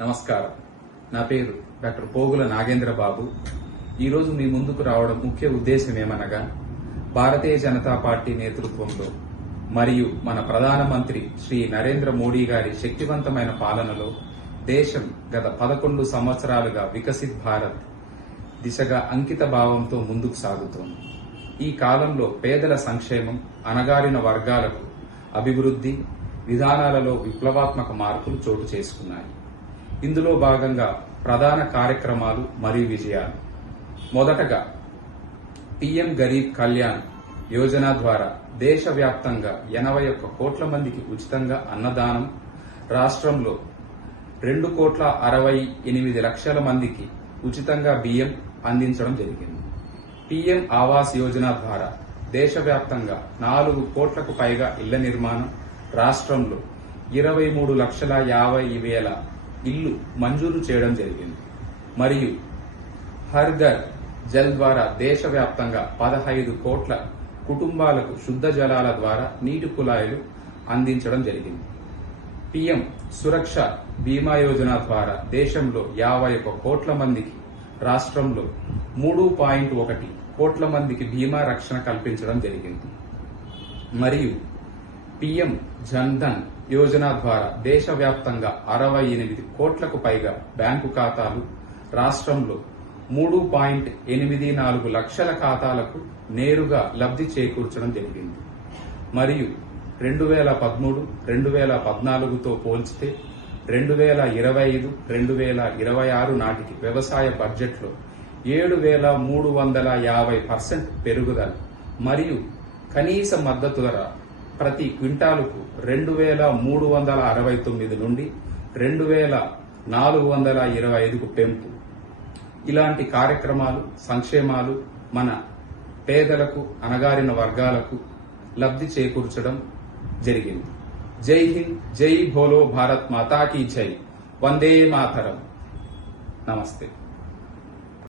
నమస్కారం. నా పేరు డాక్టర్ పోగుల నాగేంద్ర బాబు ఈరోజు మీ ముందుకు రావడం ముఖ్య ఉద్దేశం ఏమనగా భారతీయ జనతా పార్టీ నేతృత్వంలో మరియు మన ప్రధానమంత్రి శ్రీ నరేంద్ర మోడీ గారి శక్తివంతమైన పాలనలో దేశం గత పదకొండు సంవత్సరాలుగా వికసిత్ భారత్ దిశగా అంకిత భావంతో ముందుకు సాగుతోంది. ఈ కాలంలో పేదల సంక్షేమం అణగారిన వర్గాలకు అభివృద్ధి విధానాలలో విప్లవాత్మక మార్పులు చోటు చేసుకున్నాయి. ఇందులో భాగంగా ప్రధాన కార్యక్రమాలు మరియు విజయాలు. మొదటగా పీఎం గరీబ్ కళ్యాణ్ యోజన ద్వారా దేశవ్యాప్తంగా ఎనభై ఒక్క కోట్ల మందికి ఉచితంగా అన్నదానం రాష్ట్రంలో రెండు కోట్ల అరవై ఎనిమిది లక్షల మందికి ఉచితంగా బియ్యం అందించడం జరిగింది. పీఎం ఆవాస్ యోజన ద్వారా దేశవ్యాప్తంగా నాలుగు కోట్లకు పైగా ఇళ్ళ నిర్మాణం రాష్ట్రంలో ఇరవై మూడు లక్షల యాభై వేల ఇల్లు మంజూరు చేయడం జరిగింది. మరియు హర్ ఘర్ జల్ ద్వారా దేశవ్యాప్తంగా పదహైదు కోట్ల కుటుంబాలకు శుద్ధ జలాల ద్వారా నీటి కుళాయిలు అందించడం జరిగింది. పిఎం సురక్ష బీమా యోజన ద్వారా దేశంలో యాభై ఒక కోట్ల మందికి రాష్ట్రంలో మూడు పాయింట్ ఒకటి కోట్ల మందికి బీమా రక్షణ కల్పించడం జరిగింది. మరియు పిఎం జన్ధన్ యోజన ద్వారా దేశవ్యాప్తంగా అరవై ఎనిమిది కోట్లకు పైగా బ్యాంకు ఖాతాలు రాష్ట్రంలో మూడు పాయింట్ ఎనిమిది నాలుగు లక్షల ఖాతాలకు నేరుగా లబ్ధి చేకూర్చడం జరిగింది. మరియు రెండు వేల పదమూడు రెండు వేల పద్నాలుగుతో పోల్చితే రెండు వేల ఇరవై ఐదు రెండు వేల ఇరవై ఆరు నాటికి వ్యవసాయ బడ్జెట్లో ఏడు వేల మూడు వందల యాభై పర్సెంట్ పెరుగుదల మరియు కనీస మద్దతు ధర ప్రతి క్వింటాలుకు రెండు వేల మూడు వందల అరవై తొమ్మిది నుండి రెండు వేల నాలుగు వందల ఇరవై ఐదుకు పెంపు. ఇలాంటి కార్యక్రమాలు సంక్షేమాలు మన పేదలకు అణగారిన వర్గాలకు లబ్ధి చేకూర్చడం జరిగింది. జై హింద్ జై భోలో భారత్ మాతాకి జై. వందే మాతరం. నమస్తే.